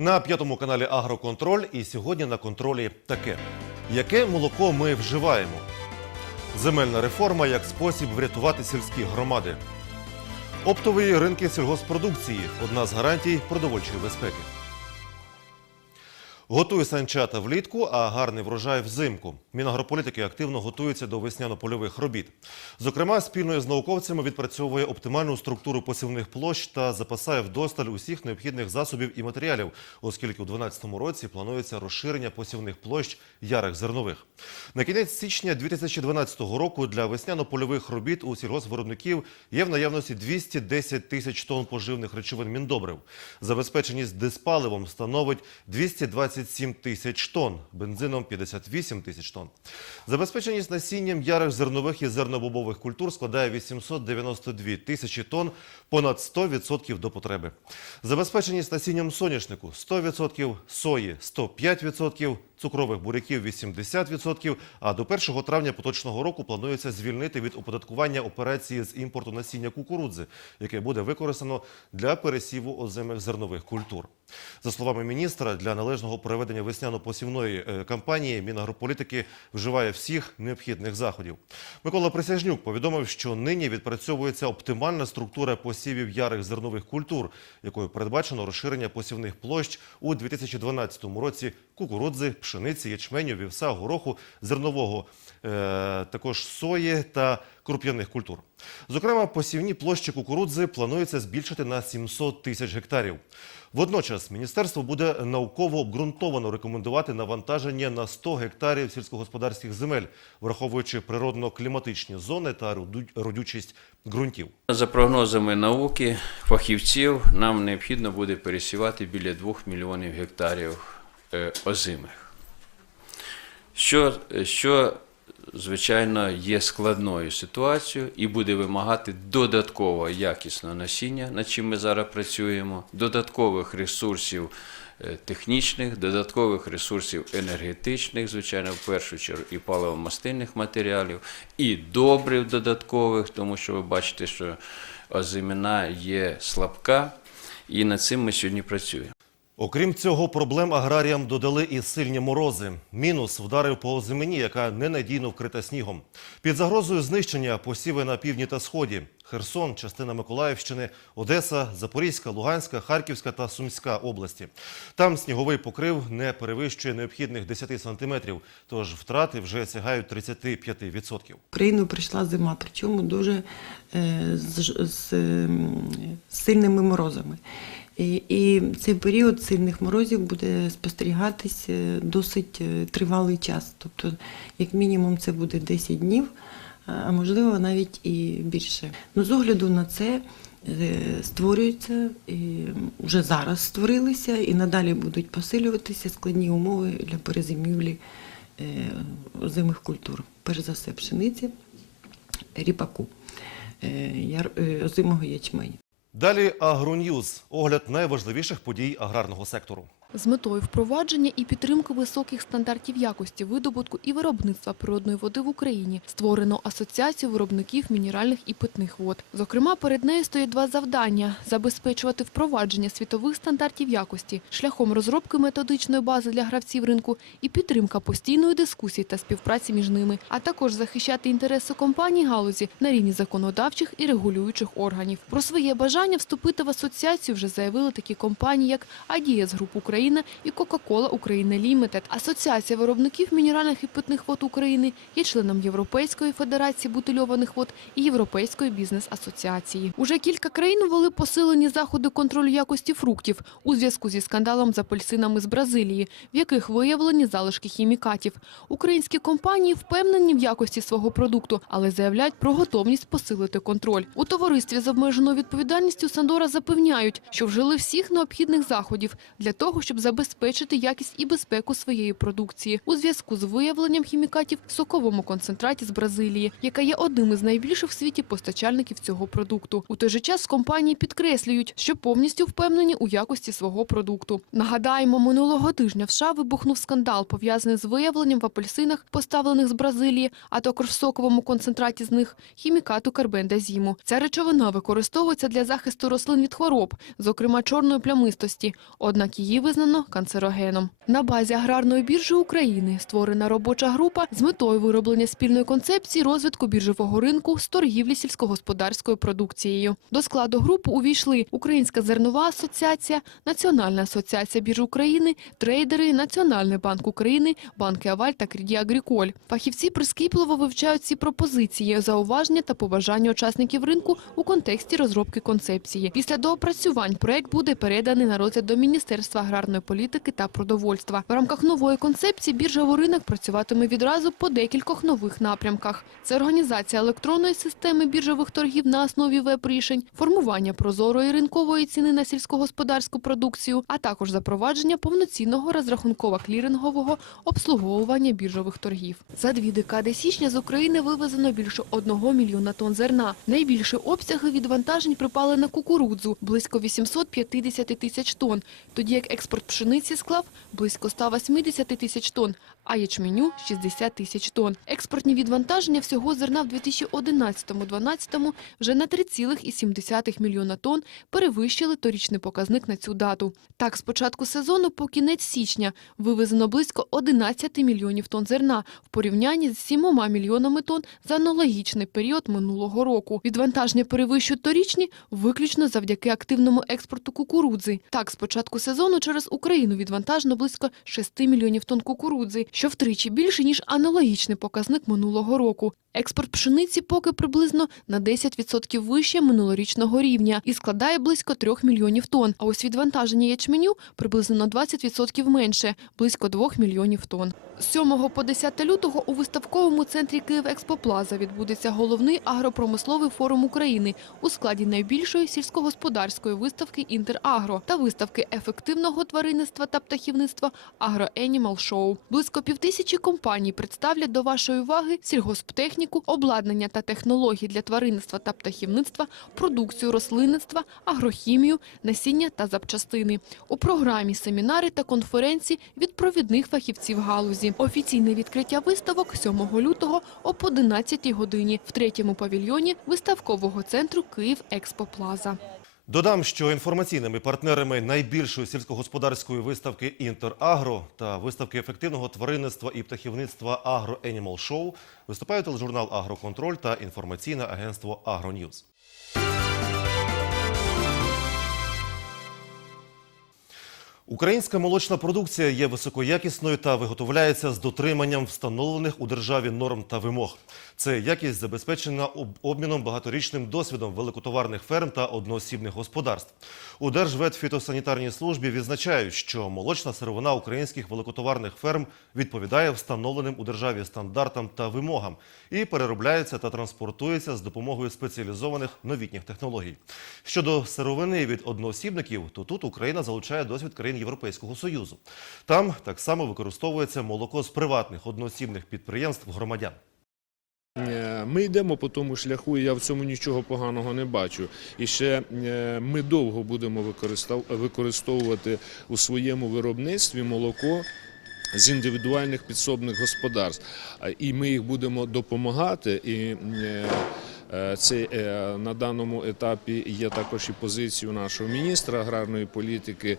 На п'ятому каналі Агроконтроль і сьогодні на контролі таке: яке молоко ми вживаємо? Земельна реформа як спосіб врятувати сільські громади. Оптові ринки сільгоспродукції одна з гарантій продовольчої безпеки. Готує санчата влітку, а гарний врожай взимку. Мінагрополітики активно готуються до весняно-польових робіт. Зокрема, спільно з науковцями відпрацьовує оптимальну структуру посівних площ та запасає вдосталь усіх необхідних засобів і матеріалів, оскільки у 2012 році планується розширення посівних площ ярих зернових. На кінець січня 2012 року для весняно-польових робіт у сільгоспвиробників є в наявності 210 тисяч тонн поживних речовин міндобрив. Забезпеченість диспаливом становить 227 тисяч тонн, бензином 58 тисяч тонн. Забезпеченість насінням ярих зернових і зернобобових культур складає 892 тисячі тонн, понад 100% до потреби. Забезпеченість насінням соняшнику 100%, сої 105%, цукрових буряків 80%, а до 1 травня поточного року планується звільнити від оподаткування операції з імпорту насіння кукурудзи, яке буде використано для пересіву озимих зернових культур. За словами міністра, для належного проведення весняно-посівної е, кампанії Мінагрополітики вживає всіх необхідних заходів. Микола Присяжнюк повідомив, що нині відпрацьовується оптимальна структура посівів ярих зернових культур, якою передбачено розширення посівних площ у 2012 році кукурудзи, пшениці, ячменю, вівса, гороху, зернового, е, також сої та круп'яних культур. Зокрема, посівні площі кукурудзи планується збільшити на 700 тисяч гектарів. Водночас міністерство буде науково обґрунтовано рекомендувати навантаження на 100 гектарів сільськогосподарських земель, враховуючи природно-кліматичні зони та родючість ґрунтів. За прогнозами науки, фахівців, нам необхідно буде пересівати біля 2 мільйонів гектарів озимих. Що, що, звичайно, є складною ситуацією і буде вимагати додаткового якісного насіння, над чим ми зараз працюємо, додаткових ресурсів е, технічних, додаткових ресурсів енергетичних, звичайно, в першу чергу, і паливомастильних матеріалів, і добрив додаткових, тому що ви бачите, що озимина є слабка, і над цим ми сьогодні працюємо. Окрім цього, проблем аграріям додали і сильні морози. Мінус вдарив по озимині, яка ненадійно вкрита снігом. Під загрозою знищення посіви на півдні та сході. Херсон, частина Миколаївщини, Одеса, Запорізька, Луганська, Харківська та Сумська області. Там сніговий покрив не перевищує необхідних 10 сантиметрів, тож втрати вже сягають 35%. В Україну прийшла зима, причому дуже е, з, ж- з ем, сильними морозами. І, цей період сильних морозів буде спостерігатись е, досить е, тривалий час. Тобто, як мінімум, це буде 10 днів, а можливо навіть і більше. Ну, з огляду на це е, створюються і вже зараз створилися і надалі будуть посилюватися складні умови для перезимівлі озимих культур. Перш за все, пшениці, ріпаку, озимого ячменю. Далі Агроньюз – огляд найважливіших подій аграрного сектору. З метою впровадження і підтримки високих стандартів якості видобутку і виробництва природної води в Україні створено Асоціацію виробників мінеральних і питних вод. Зокрема, перед нею стоять два завдання – забезпечувати впровадження світових стандартів якості шляхом розробки методичної бази для гравців ринку і підтримка постійної дискусії та співпраці між ними, а також захищати інтереси компаній галузі на рівні законодавчих і регулюючих органів. Про своє бажання вступити в асоціацію вже заявили такі компанії, як Адієс Груп Україна і Кока-Кола Україна Лімітед. Асоціація виробників мінеральних і питних вод України є членом Європейської федерації бутильованих вод і Європейської бізнес-асоціації. Уже кілька країн ввели посилені заходи контролю якості фруктів у зв'язку зі скандалом з апельсинами з Бразилії, в яких виявлені залишки хімікатів. Українські компанії впевнені в якості свого продукту, але заявляють про готовність посилити контроль. У товаристві з обмеженою відповідальністю Сандора запевняють, що вжили всіх необхідних заходів для того, щоб забезпечити якість і безпеку своєї продукції у зв'язку з виявленням хімікатів в соковому концентраті з Бразилії, яка є одним із найбільших в світі постачальників цього продукту. У той же час компанії підкреслюють, що повністю впевнені у якості свого продукту. Нагадаємо, минулого тижня в США вибухнув скандал, пов'язаний з виявленням в апельсинах, поставлених з Бразилії, а також в соковому концентраті з них хімікату карбендазіму. Ця речовина використовується для захисту рослин від хвороб, зокрема чорної плямистості. Однак її визначають визнано канцерогеном. На базі аграрної біржі України створена робоча група з метою вироблення спільної концепції розвитку біржового ринку з торгівлі сільськогосподарською продукцією. До складу групи увійшли Українська зернова асоціація, Національна асоціація бірж України, трейдери, Національний банк України, банки Аваль та Кріді Агріколь. Фахівці прискіпливо вивчають ці пропозиції, зауваження та побажання учасників ринку у контексті розробки концепції. Після доопрацювань проект буде переданий на розгляд до Міністерства аграрної політики та продовольства. В рамках нової концепції біржовий ринок працюватиме відразу по декількох нових напрямках. Це організація електронної системи біржових торгів на основі веб-рішень, формування прозорої ринкової ціни на сільськогосподарську продукцію, а також запровадження повноцінного розрахунково-клірингового обслуговування біржових торгів. За дві декади січня з України вивезено більше одного мільйона тонн зерна. Найбільші обсяги відвантажень припали на кукурудзу – близько 850 тисяч тонн, тоді як експорт пшениці склав близько 180 тисяч тонн, а ячменю – 60 тисяч тонн. Експортні відвантаження всього зерна в 2011-2012 вже на 3,7 мільйона тонн перевищили торічний показник на цю дату. Так, з початку сезону по кінець січня вивезено близько 11 мільйонів тонн зерна в порівнянні з 7 мільйонами тонн за аналогічний період минулого року. Відвантаження перевищують торічні виключно завдяки активному експорту кукурудзи. Так, з початку сезону через Україну відвантажено близько 6 мільйонів тонн кукурудзи, що втричі більше, ніж аналогічний показник минулого року. Експорт пшениці поки приблизно на 10% вище минулорічного рівня і складає близько 3 мільйонів тонн. А ось відвантаження ячменю приблизно на 20% менше – близько 2 мільйонів тонн. З 7 по 10 лютого у виставковому центрі Київ Експоплаза відбудеться головний агропромисловий форум України у складі найбільшої сільськогосподарської виставки «Інтерагро» та виставки ефективного тваринництва та птахівництва «Агроенімал Шоу». Близько півтисячі компаній представлять до вашої уваги сільгосптехніку, обладнання та технології для тваринництва та птахівництва, продукцію рослинництва, агрохімію, насіння та запчастини. У програмі семінари та конференції від провідних фахівців галузі. Офіційне відкриття виставок 7 лютого об 11 годині в третьому павільйоні виставкового центру Київ Експоплаза. Додам, що інформаційними партнерами найбільшої сільськогосподарської виставки «Інтерагро» та виставки ефективного тваринництва і птахівництва «Агро Енімал Шоу» виступають тележурнал «Агроконтроль» та інформаційне агентство «Агроньюз». Українська молочна продукція є високоякісною та виготовляється з дотриманням встановлених у державі норм та вимог. Це якість забезпечена обміном багаторічним досвідом великотоварних ферм та одноосібних господарств. У Держветфітосанітарній службі відзначають, що молочна сировина українських великотоварних ферм відповідає встановленим у державі стандартам та вимогам і переробляється та транспортується з допомогою спеціалізованих новітніх технологій. Щодо сировини від одноосібників, то тут Україна залучає досвід країн Європейського Союзу. Там так само використовується молоко з приватних одноосібних підприємств громадян. Е, Ми йдемо по тому шляху, і я в цьому нічого поганого не бачу. І ще е, ми довго будемо використовувати у своєму виробництві молоко. З індивідуальних підсобних господарств, і ми їх будемо допомагати. І е, це е, на даному етапі є також і позицію нашого міністра аграрної політики,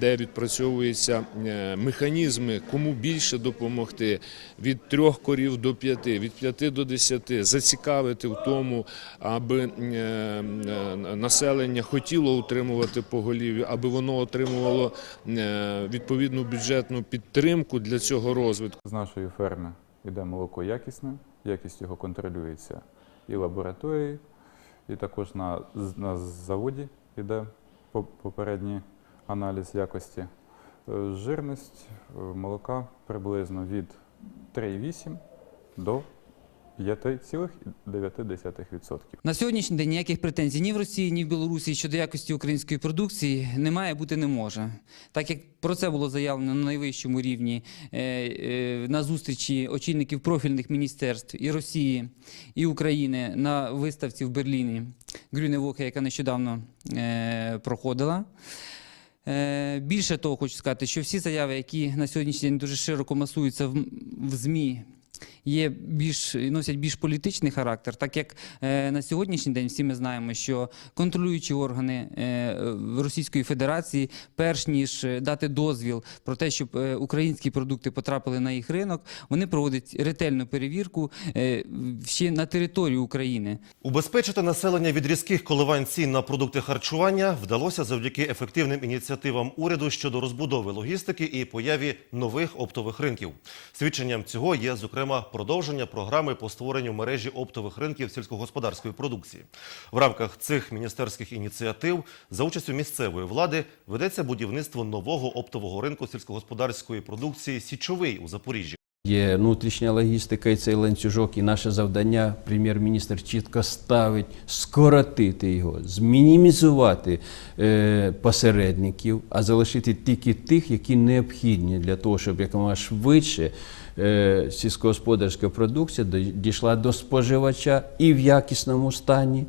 де відпрацьовуються е, механізми, кому більше допомогти від трьох корів до п'яти, від п'яти до десяти, зацікавити в тому, аби е, е, населення хотіло утримувати поголів'я, аби воно отримувало е, відповідну бюджетну підтримку для цього розвитку. З нашої ферми йде молоко якісне, якість його контролюється і лабораторії, і також на, на заводі йде по- попередній аналіз якості. Е, Жирність е, молока приблизно від 3,8 до 5,9%. На сьогоднішній день ніяких претензій ні в Росії, ні в Білорусі щодо якості української продукції немає бути не може. Так як про це було заявлено на найвищому рівні е, е, на зустрічі очільників профільних міністерств і Росії, і України на виставці в Берліні Грюне Воке, яка нещодавно е, проходила. Більше того, хочу сказати, що всі заяви, які на сьогоднішній день дуже широко масуються в ЗМІ є більш носять більш політичний характер, так як е, на сьогоднішній день всі ми знаємо, що контролюючі органи е, Російської Федерації, перш ніж е, дати дозвіл про те, щоб українські продукти потрапили на їх ринок, вони проводять ретельну перевірку ще на територію України. Убезпечити населення від різких коливань цін на продукти харчування вдалося завдяки ефективним ініціативам уряду щодо розбудови логістики і появі нових оптових ринків. Свідченням цього є, зокрема, продовження програми по створенню мережі оптових ринків сільськогосподарської продукції. В рамках цих міністерських ініціатив за участю місцевої влади ведеться будівництво нового оптового ринку сільськогосподарської продукції Січовий у Запоріжжі. Є внутрішня логістика і цей ланцюжок, і наше завдання прем'єр-міністр чітко ставить скоротити його, змінімізувати е, посередників, а залишити тільки тих, які необхідні для того, щоб якомога швидше сільськогосподарська продукція дійшла до споживача і в якісному стані.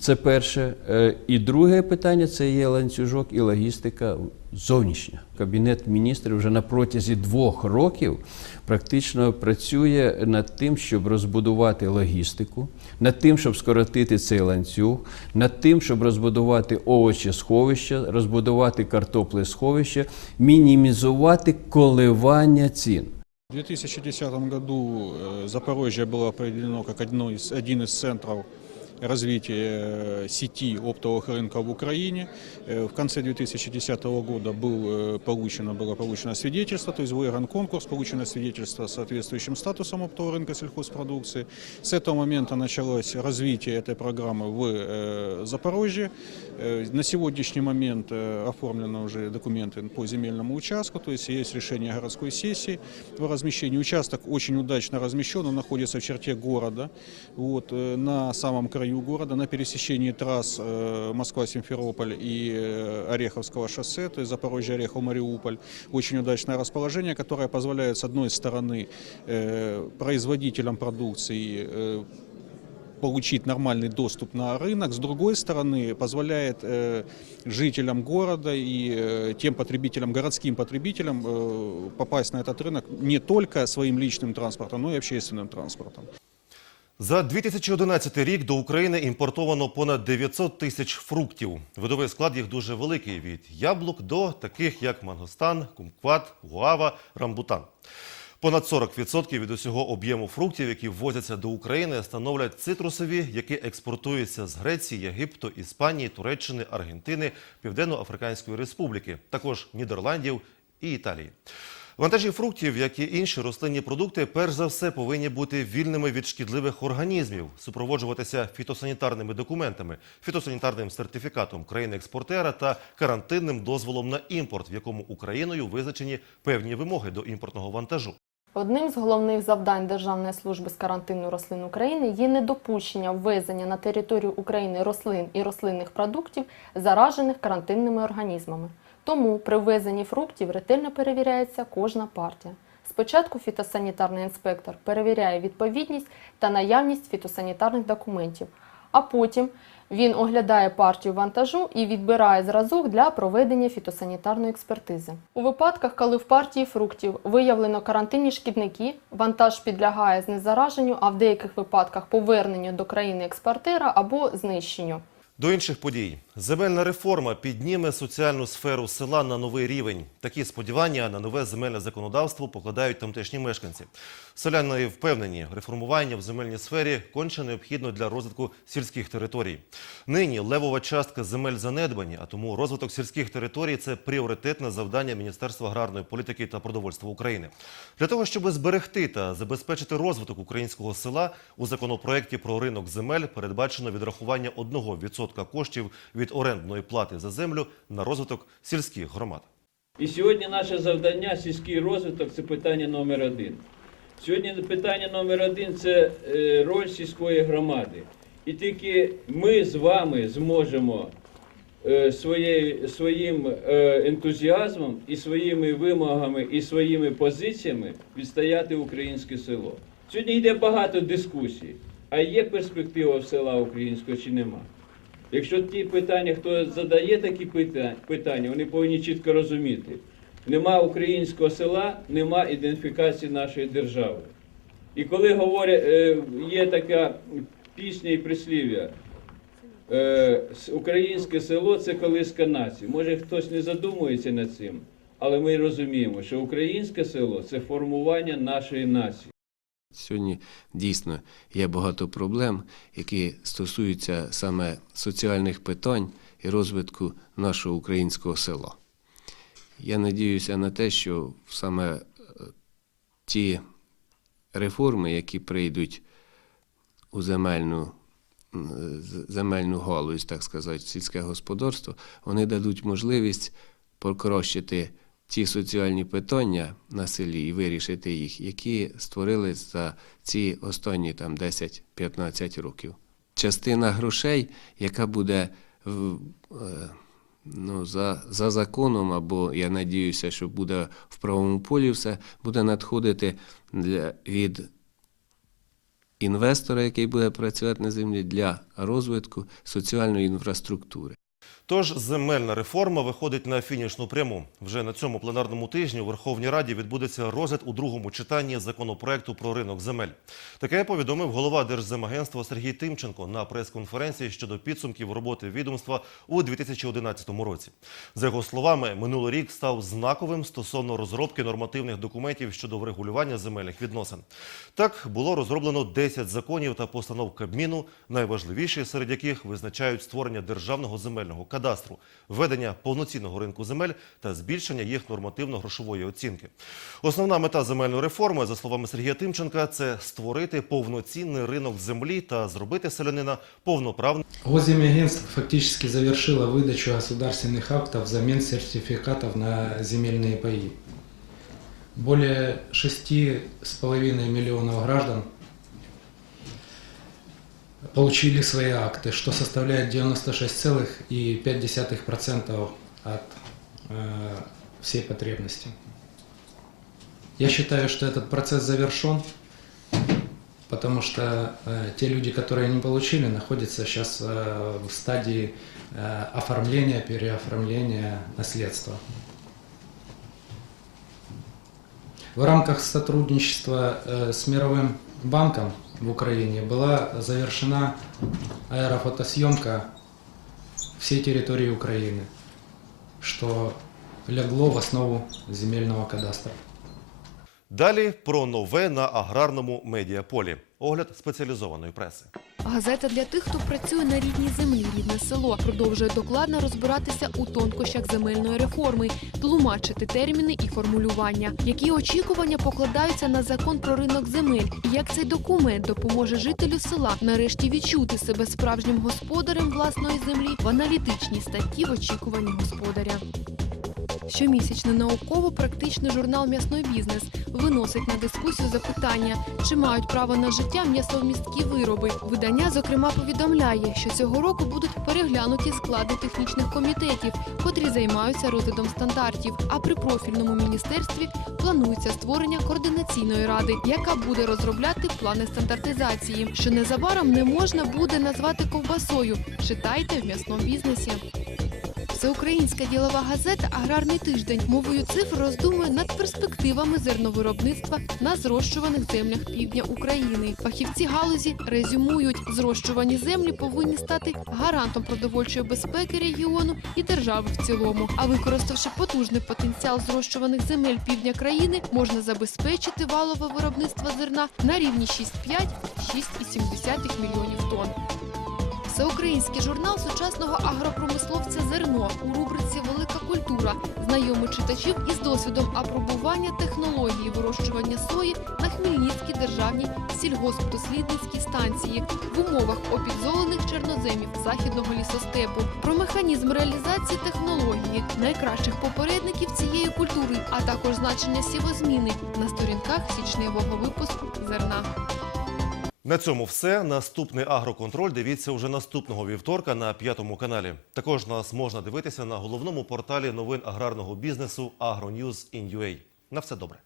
Це перше. Е, І друге питання це є ланцюжок і логістика зовнішня. Кабінет міністрів вже на протязі двох років практично працює над тим, щоб розбудувати логістику, над тим, щоб скоротити цей ланцюг, над тим, щоб розбудувати овочі сховища, розбудувати картопли сховища, мінімізувати коливання цін. В 2010 году э, Запорожье было определено как один из, один из центров развития э, сети оптовых рынков в Украине. Э, В конце 2010 года был, э, получено, было получено свидетельство, то есть выигран конкурс, получено свидетельство с соответствующим статусом оптового рынка сельхозпродукции. С этого момента началось развитие этой программы в Запорожье. На сегодняшний момент оформлены уже документы по земельному участку, то есть есть решение городской сессии по размещению. Участок очень удачно размещен, он находится в черте города, вот, на самом краю города, на пересечении трасс э, Москва-Симферополь и э, Ореховского шоссе, то есть Запорожье-Орехов-Мариуполь. Очень удачное расположение, которое позволяет, с одной стороны, э, производителям продукции получить нормальный доступ на рынок, с другой стороны позволяет э, жителям города и э, тем потребителям, городским потребителям э, попасть на этот рынок не только своим личным транспортом, но и общественным транспортом. За 2011 рік до України імпортовано понад 900 тисяч фруктів. Видовий склад їх дуже великий від яблук до таких як мангостан, кумкват, гуава, рамбутан. Понад 40% від усього об'єму фруктів, які ввозяться до України, становлять цитрусові, які експортуються з Греції, Єгипту, Іспанії, Туреччини, Аргентини, Південно-Африканської Республіки, також Нідерландів і Італії. Вантажі фруктів, як і інші рослинні продукти, перш за все повинні бути вільними від шкідливих організмів, супроводжуватися фітосанітарними документами, фітосанітарним сертифікатом країни-експортера та карантинним дозволом на імпорт, в якому Україною визначені певні вимоги до імпортного вантажу. Одним з головних завдань Державної служби з карантину рослин України є недопущення ввезення на територію України рослин і рослинних продуктів, заражених карантинними організмами. Тому при ввезенні фруктів ретельно перевіряється кожна партія. Спочатку фітосанітарний інспектор перевіряє відповідність та наявність фітосанітарних документів, а потім він оглядає партію вантажу і відбирає зразок для проведення фітосанітарної експертизи. У випадках, коли в партії фруктів виявлено карантинні шкідники, вантаж підлягає знезараженню, а в деяких випадках поверненню до країни експортера або знищенню. До інших подій. Земельна реформа підніме соціальну сферу села на новий рівень. Такі сподівання на нове земельне законодавство покладають тамтешні мешканці. Селяни впевнені, реформування в земельній сфері конче необхідно для розвитку сільських територій. Нині левова частка земель занедбані, а тому розвиток сільських територій це пріоритетне завдання Міністерства аграрної політики та продовольства України. Для того, щоб зберегти та забезпечити розвиток українського села, у законопроекті про ринок земель передбачено відрахування 1% коштів від орендної плати за землю на розвиток сільських громад. І сьогодні наше завдання сільський розвиток це питання номер один. Сьогодні питання номер один це е, роль сільської громади. І тільки ми з вами зможемо е, своїм е, ентузіазмом і своїми вимогами і своїми позиціями відстояти українське село. Сьогодні йде багато дискусій, а є перспектива в села українського чи нема. Якщо ті питання, хто задає такі питання, вони повинні чітко розуміти. Нема українського села, нема ідентифікації нашої держави. І коли говорять, е, є така пісня і прислів'я, е, українське село це колиска нації. Може хтось не задумується над цим, але ми розуміємо, що українське село це формування нашої нації. Сьогодні дійсно є багато проблем, які стосуються саме соціальних питань і розвитку нашого українського села. Я надіюся на те, що саме е, ті реформи, які прийдуть у земельну, земельну галузь, так сказати, сільське господарство, вони дадуть можливість покращити ті соціальні питання на селі і вирішити їх, які створили за ці останні там 10-15 років. Частина грошей, яка буде е, ну, за, за законом, або я надіюся, що буде в правому полі все, буде надходити для, від інвестора, який буде працювати на землі, для розвитку соціальної інфраструктури. Тож земельна реформа виходить на фінішну пряму. Вже на цьому пленарному тижні у Верховній Раді відбудеться розгляд у другому читанні законопроекту про ринок земель. Таке повідомив голова Держземагентства Сергій Тимченко на прес-конференції щодо підсумків роботи відомства у 2011 році. За його словами, минулий рік став знаковим стосовно розробки нормативних документів щодо врегулювання земельних відносин. Так було розроблено 10 законів та постанов Кабміну, найважливіші серед яких визначають створення державного земельного кадастру, введення повноцінного ринку земель та збільшення їх нормативно-грошової оцінки. Основна мета земельної реформи, за словами Сергія Тимченка, це створити повноцінний ринок землі та зробити селянина повноправним Госземагентство фактически завершило выдачу государственных актов взамен сертификатов на земельные паи. Более 6,5 миллионов граждан получили свои акты, что составляет 96,5% от э, всей потребности. Я считаю, что этот процесс завершен, потому что э, те люди, которые не получили, находятся сейчас э, в стадии э, оформления, переоформления наследства. В рамках сотрудничества э, с Мировым банком в Украине была завершена аэрофотосъемка всей территории Украины, что легло в основу земельного кадастра. Далі про нове на аграрному медіаполі. Огляд спеціалізованої преси. Газета для тих, хто працює на рідній землі, рідне село, продовжує докладно розбиратися у тонкощах земельної реформи, тлумачити терміни і формулювання, які очікування покладаються на закон про ринок земель, і як цей документ допоможе жителю села нарешті відчути себе справжнім господарем власної землі в аналітичній статті в очікуванні господаря. Щомісячний науково-практичний журнал М'ясний бізнес виносить на дискусію запитання, чи мають право на життя м'ясовмісткі вироби. Видання, зокрема, повідомляє, що цього року будуть переглянуті склади технічних комітетів, котрі займаються розглядом стандартів. А при профільному міністерстві планується створення координаційної ради, яка буде розробляти плани стандартизації, що незабаром не можна буде назвати ковбасою. Читайте в м'ясному бізнесі. Всеукраїнська ділова газета Аграрний тиждень мовою цифр роздумує над перспективами зерновиробництва на зрощуваних землях півдня України. Фахівці галузі резюмують, зрощувані землі повинні стати гарантом продовольчої безпеки регіону і держави в цілому. А використавши потужний потенціал зрощуваних земель півдня країни, можна забезпечити валове виробництво зерна на рівні 6,5-6,7 мільйонів тонн. Всеукраїнський журнал сучасного агропромисловця зерно у рубриці Велика культура знайомить читачів із досвідом апробування технології вирощування сої на Хмельницькій державній сільгоспдослідницькій станції в умовах опідзолених чорноземів західного лісостепу, про механізм реалізації технології, найкращих попередників цієї культури, а також значення сівозміни на сторінках січневого випуску зерна. На цьому все. Наступний агроконтроль дивіться уже наступного вівторка на п'ятому каналі. Також нас можна дивитися на головному порталі новин аграрного бізнесу AgroNews. На все добре.